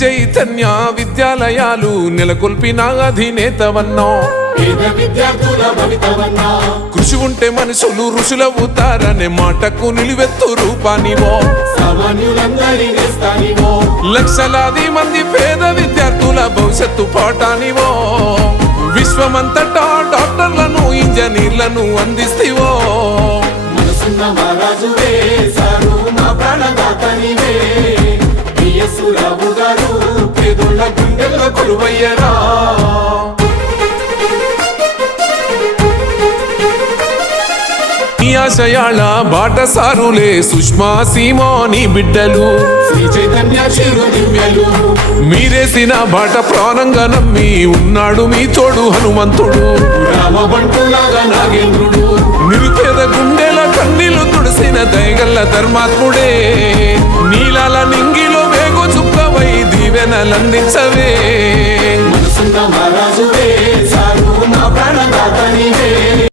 చైతన్య విద్యాలయాలు నెలకొల్పిన అధినేతవన్నో కృషి ఉంటే మనుషులు ఋషులవుతారనే మాటకు నిలువెత్తు రూపానివో లక్షలాది మంది పేద విద్యార్థుల భవిష్యత్తు పాఠానివో విశ్వమంతటా డాక్టర్లను ఇంజనీర్లను అందిస్తేవో కొలువయ్యరా ఆశయాల బాటసారులే సుష్మా సీమోని బిడ్డలు మీరేసిన బాట ప్రాణంగా నమ్మి ఉన్నాడు మీ తోడు హనుమంతుడు నిరుపేద గుండెల కన్నీళ్లు తుడిసిన దయగల్ల ధర్మాత్ముడే నీలాల నింగిలో వేగు చుక్కవై దీవెనలందించవే